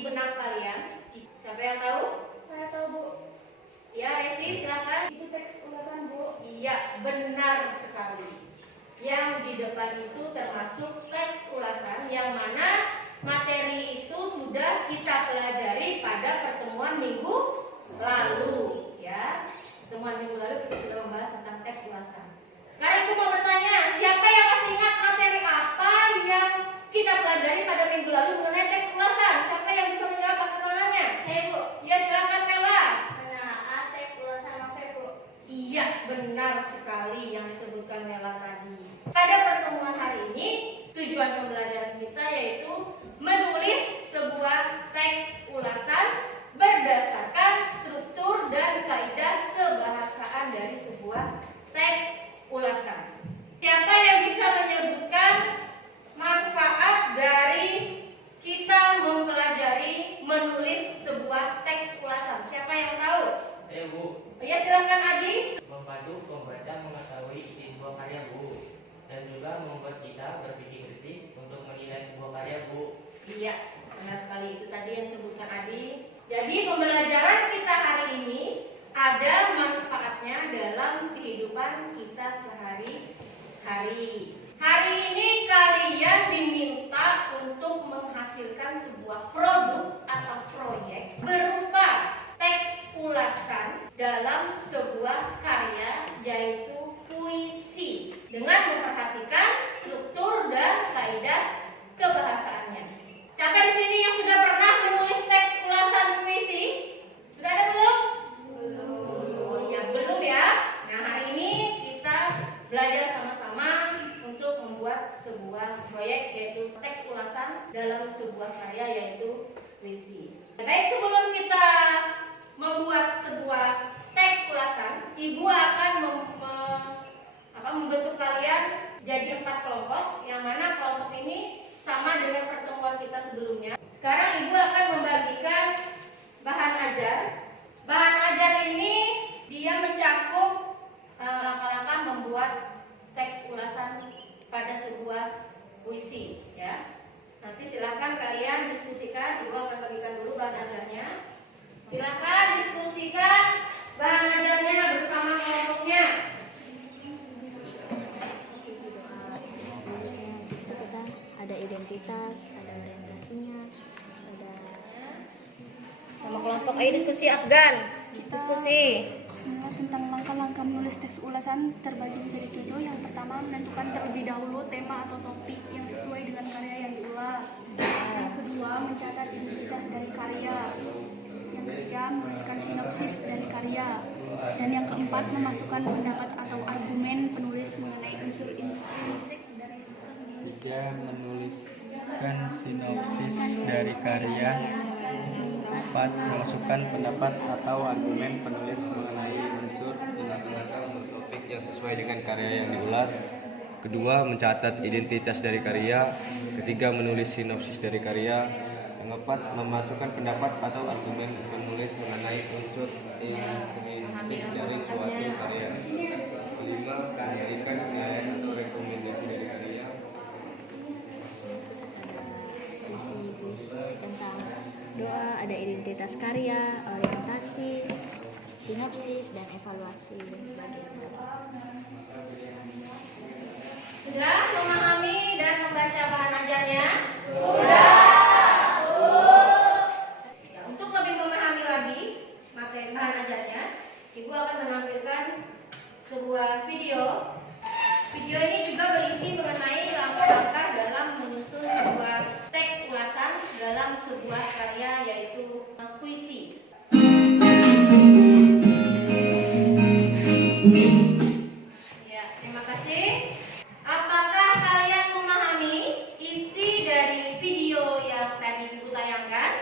di benak kalian? Siapa yang tahu? Saya tahu, Bu. Ya, Resi, silakan. Itu teks ulasan, Bu. Iya, benar sekali. Yang di depan itu termasuk teks ulasan yang mana materi itu sudah kita pelajari pada pertemuan minggu lalu, ya. Pertemuan minggu lalu kita sudah membahas tentang teks ulasan. Sekarang aku mau bertanya, siapa yang masih ingat materi apa yang kita pelajari pada minggu lalu mengenai teks ulasan? Siapa yang bisa menjawab angkat tangannya? Hei, Bu. Ya, silakan Mela. Nah, teks ulasan novel, Bu. Iya, benar sekali yang disebutkan Mela tadi. Pada pertemuan hari ini, tujuan pembelajaran kita yaitu menulis sebuah teks ulasan berdasarkan struktur dan kaidah kebahasaan dari sebuah teks ulasan. Siapa yang bisa menyebutkan manfaat dari kita mempelajari menulis sebuah teks ulasan? Siapa yang tahu? Ayo, Bu. Ya, silakan Adi. Membantu pembaca mengetahui isi sebuah karya, Bu. Dan juga membuat kita berpikir kritis untuk menilai sebuah karya, Bu. Iya, benar sekali, itu tadi yang disebutkan Adi. Jadi pembelajaran kita hari ini ada manfaatnya dalam kehidupan kita sehari-hari. Hari ini kalian diminta untuk menghasilkan sebuah produk atau proyek berupa teks ulasan dalam sebuah karya yaitu puisi dengan memperhatikan struktur dan kaidah kebahasaannya. Siapa di sini yang sudah pernah menulis teks ulasan puisi? Sudah ada belum? Belum. Ya, belum ya. Nah, hari ini kita belajar sama-sama untuk membuat sebuah proyek yaitu teks ulasan dalam sebuah karya yaitu puisi. Baik, sebelum kita membuat sebuah teks ulasan, Ibu akan membentuk kalian jadi 4 kelompok, yang mana kelompok ini sama dengan pertemuan kita sebelumnya. Sekarang Ibu akan membagikan bahan ajar. Bahan ajar ini dia mencakup langkah-langkah membuat teks ulasan pada sebuah puisi, ya. Nanti silakan kalian diskusikan. Ibu akan bagikan dulu bahan ajarnya. Silakan diskusikan bahan ajarnya bersama kelompoknya. Ada identitas, ada orientasinya, ada Sama kelompok, ayo diskusi Afgan. Diskusi. Tentang langkah-langkah menulis teks ulasan terbagi menjadi 7. Yang pertama, menentukan terlebih dahulu tema atau topik yang sesuai dengan karya yang diulas. Yang kedua, mencatat identitas dari karya. Yang ketiga, menuliskan sinopsis dari karya. Dan yang keempat, memasukkan pendapat atau argumen penulis mengenai unsur intrinsik dari Tiga, menuliskan sinopsis dari karya. 4, memasukkan pendapat atau argumen penulis mengenai unsur topik yang sesuai dengan karya yang diulas. Kedua, mencatat identitas dari karya. Ketiga, menulis sinopsis dari karya. Yang keempat, memasukkan pendapat atau argumen penulis mengenai unsur intrinsik dari suatu karya. Kelima, memberikan penilaian atau rekomendasi dari karya. puisi tentang doa, ada identitas karya, orientasi, sinopsis, dan evaluasi dan sebagainya. Sudah memahami dan membaca bahan ajarnya? Ya, untuk lebih memahami lagi materi bahan ajarnya, Ibu akan menampilkan sebuah video. Video ini juga berisi mengenai langkah-langkah dalam menyusun sebuah teks ulasan dalam sebuah karya yaitu puisi. Ya, terima kasih. Apakah kalian memahami isi dari video yang tadi Ibu tayangkan?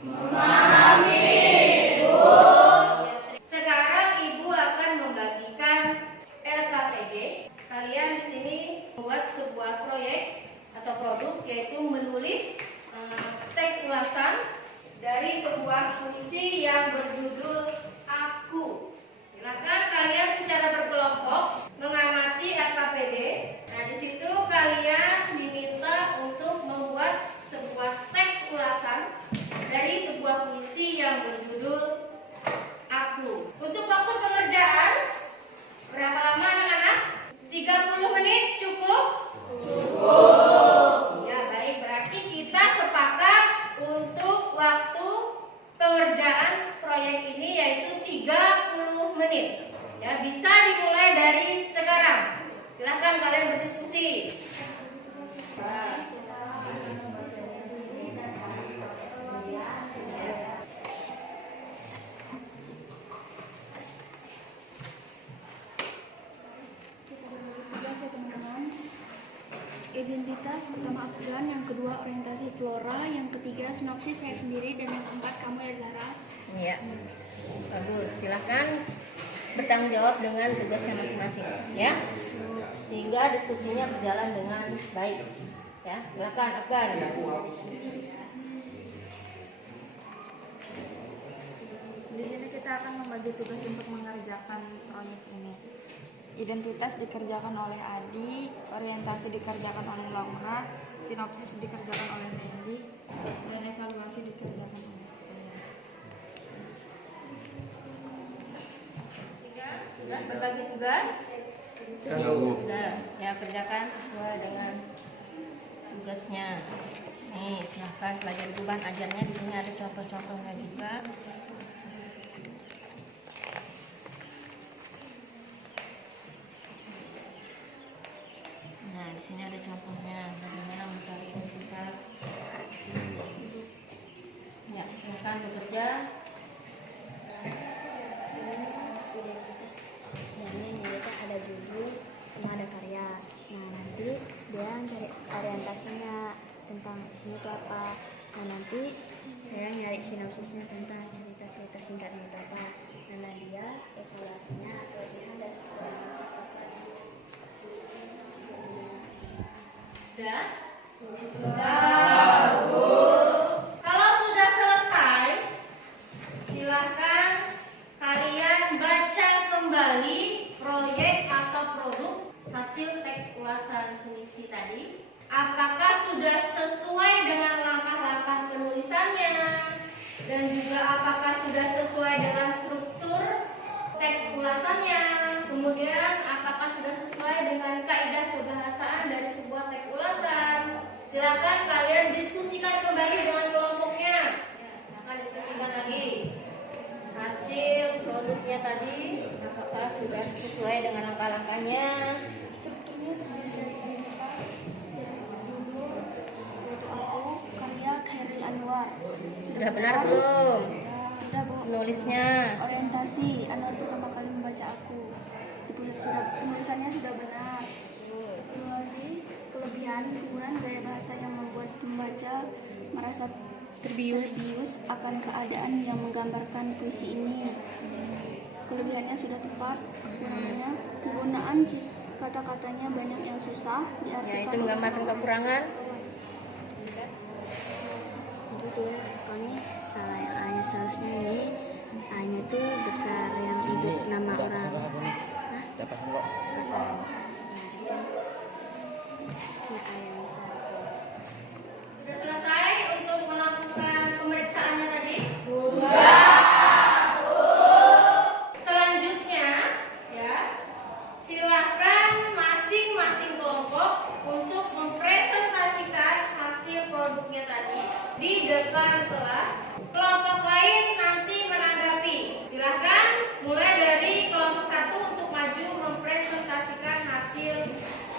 Memahami, Bu. Sekarang Ibu akan membagikan LKPD. Kalian di sini membuat sebuah proyek atau produk yaitu menulis teks ulasan dari sebuah puisi yang berjudul Aku. Silakan kalian secara identitas, pertama Afgan, yang kedua orientasi flora, yang ketiga sinopsis saya sendiri, dan yang keempat kamu ya Zahra. Iya, bagus. Silahkan bertanggung jawab dengan tugasnya masing-masing, ya. Sehingga diskusinya berjalan dengan baik. Ya, silakan Afgan. Di sini kita akan membagi tugas untuk mengerjakan proyek ini. Identitas dikerjakan oleh Adi, orientasi dikerjakan oleh Laura, sinopsis dikerjakan oleh Randy, dan evaluasi dikerjakan oleh saya. Sudah berbagi tugas? Sudah, ya kerjakan sesuai dengan tugasnya. Nih, silahkan pelajari beban ajarnya. Di sini ada contoh-contohnya juga. Nah, di sini ada contohnya bagaimana mencari identitas. Ya, silakan bekerja. Identitas yang ini kita ada judul sama ada karya. Nah nanti dia cari orientasinya tentang ini itu apa. Nah nanti saya nyari sinopsisnya tentang cerita singkatnya itu apa. Nah dia evaluasinya atau dia ada Sudah? Kalau sudah selesai, silakan kalian baca kembali proyek atau produk hasil teks ulasan puisi tadi. Apakah sudah sesuai dengan langkah-langkah penulisannya? Dan juga apakah sudah sesuai dengan struktur teks ulasannya? Kemudian apakah sudah sesuai dengan kaidah kebahasaan dari sebuah teks ulasan? Silakan kalian diskusikan kembali dengan kelompoknya. Ya, silakan diskusikan lagi. Hasil produknya tadi apakah sudah sesuai dengan langkah-langkahnya? Strukturnya terdiri dari identitas, dari judul, yaitu aku, karya Khairil Anwar. Sudah benar belum Sudah Bu. menulisnya? Orientasi, Anwar pertama kali membaca aku. Di pusat sudah penulisannya sudah benar. Evaluasi, kelebihan, kekurangan gaya bahasa yang membuat pembaca merasa terbius akan keadaan yang menggambarkan puisi ini. Kelebihannya sudah tepat, kekurangannya penggunaan kata-katanya banyak yang susah diartikan. Ya, itu menggambarkan kekurangan. sebetulnya kami salah yang A-nya seharusnya ini A-nya itu besar yang untuk nama orang. Besar. Nah, A yang besar. Sudah selesai untuk melakukan pemeriksaannya tadi? Selanjutnya, ya, silakan masing-masing kelompok untuk mempresentasikan hasil produknya tadi di depan kelas. Kelompok lain nanti menanggapi. Silakan mulai dari kelompok 1 untuk maju mempresentasikan hasil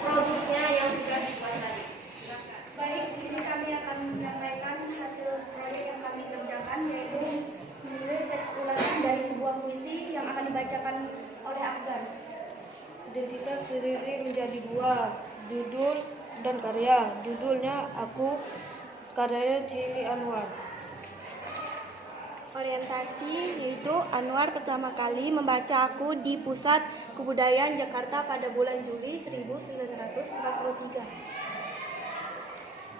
produknya yang sudah dibuat tadi. Silakan. Baik, di sini kami akan menyampaikan hasil proyek yang kami kerjakan, yaitu menulis teks ulasan dari sebuah puisi yang akan dibacakan oleh Afgan. Identitas terdiri menjadi dua, judul dan karya. Judulnya Aku, karyanya Cili Anwar. Orientasi yaitu Anwar pertama kali membaca aku di Pusat Kebudayaan Jakarta pada bulan Juli 1943.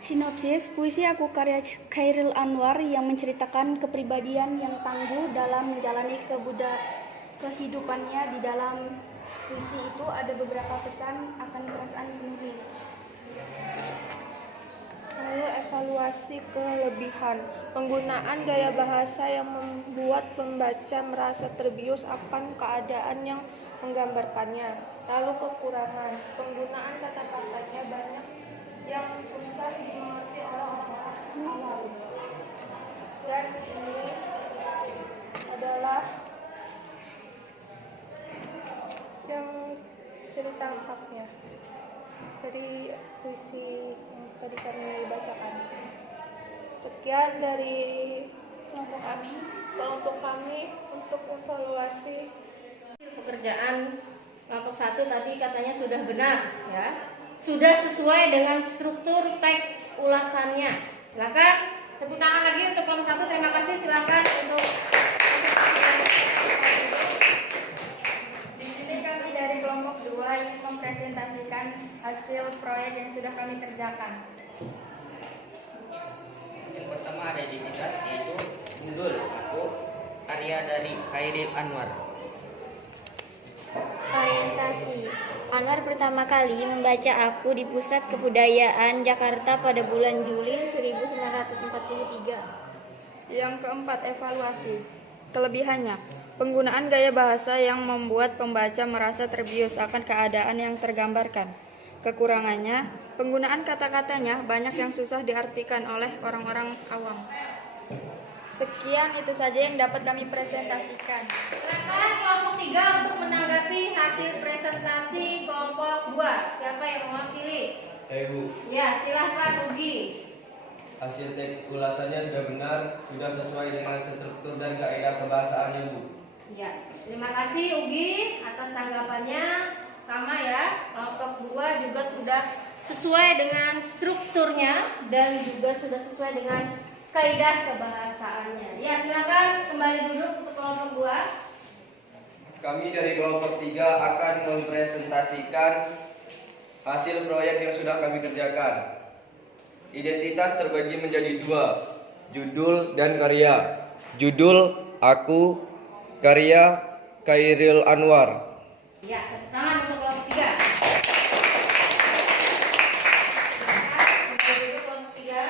Sinopsis, puisi aku karya Khairil Anwar yang menceritakan kepribadian yang tangguh dalam menjalani kehidupannya. Di dalam puisi itu ada beberapa pesan akan perasaan penulis. Lalu evaluasi kelebihan. Penggunaan gaya bahasa yang membuat pembaca merasa terbius akan keadaan yang menggambarkannya. Lalu kekurangan. Penggunaan kata-katanya banyak yang susah dimengerti orang-orang awam. Dan ini adalah yang cerita lengkapnya dari puisi yang tadi kami bacakan. Sekian dari kelompok kami untuk evaluasi. Pekerjaan kelompok 1 tadi katanya sudah benar, ya. sudah sesuai dengan struktur teks ulasannya. Silakan tepuk tangan lagi untuk kelompok 1. Terima kasih. Silakan untuk Di sini kami dari kelompok 2 ingin mempresentasikan hasil proyek yang sudah kami kerjakan. Yang pertama ada identitas, yaitu judul aku, karya dari Khairil Anwar. Orientasi. Anwar pertama kali membaca Aku di Pusat Kebudayaan Jakarta pada bulan Juli 1943. Yang keempat, evaluasi. Kelebihannya, penggunaan gaya bahasa yang membuat pembaca merasa terbius akan keadaan yang tergambarkan. Kekurangannya, penggunaan kata-katanya banyak yang susah diartikan oleh orang-orang awam. Sekian itu saja yang dapat kami presentasikan. silakan kelompok 3 untuk menanggapi hasil presentasi kelompok 2. Siapa yang mewakili? Bu, Ya, silahkan Ugi. hasil teks ulasannya sudah benar, sudah sesuai dengan struktur dan kaidah kebahasaannya, Bu. Ya, terima kasih Ugi atas tanggapannya. Sama ya, kelompok 2 juga sudah sesuai dengan strukturnya dan juga sudah sesuai dengan kaidah kebahasaannya. Ya, silakan kembali duduk untuk kelompok 2. Kami dari kelompok 3 akan mempresentasikan hasil proyek yang sudah kami kerjakan. Identitas terbagi menjadi 2, judul dan karya. Judul Aku, karya Khairil Anwar. Ya, tepuk tangan untuk kelompok 3. Silakan kembali duduk kelompok 3.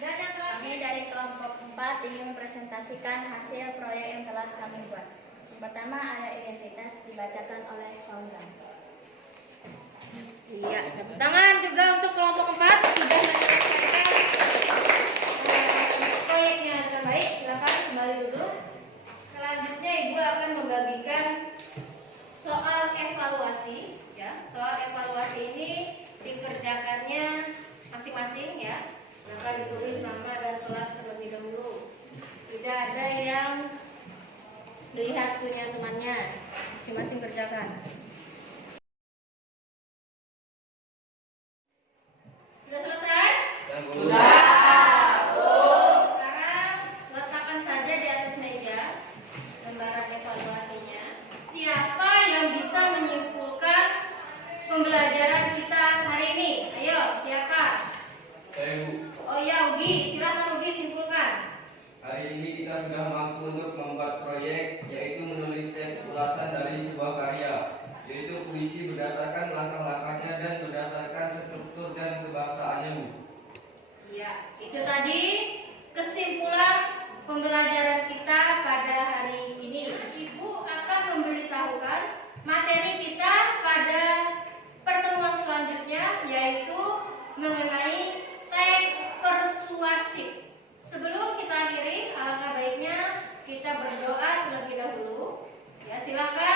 Dan yang Kami dari kelompok 4 ingin mempresentasikan hasil proyek yang telah kami buat. Yang pertama ada identitas dibacakan oleh Fauzan. Iya, tepuk tangan juga untuk kelompok 4 sudah menyelesaikan proyeknya dengan baik. Silakan kembali duduk. Selanjutnya Ibu akan membagikan soal evaluasi. Ya, soal evaluasi ini dikerjakannya masing-masing ya. Maka ditulis nama dan kelas terlebih dahulu. Tidak ada yang dilihat punya temannya. Masing-masing kerjakan. Sudah selesai? Sekarang letakkan saja di atas meja lembaran evaluasinya. Siapa yang bisa menyimpulkan pembelajaran kita hari ini? Ayo, siapa? Bu, Oh ya, Ugi. Silakan Ugi simpulkan. hari ini kita sudah mampu untuk membuat proyek, yaitu menulis teks ulasan dari sebuah karya, yaitu puisi berdasarkan langkah-langkahnya dan berdasarkan struktur dan kebahasaannya, Bu. Ya, itu tadi kesimpulan pembelajaran kita pada hari ini. Ibu akan memberitahukan materi kita pada pertemuan selanjutnya, yaitu mengenai teks persuasif. Sebelum kita akhiri, alangkah baiknya kita berdoa terlebih dahulu. Ya, silakan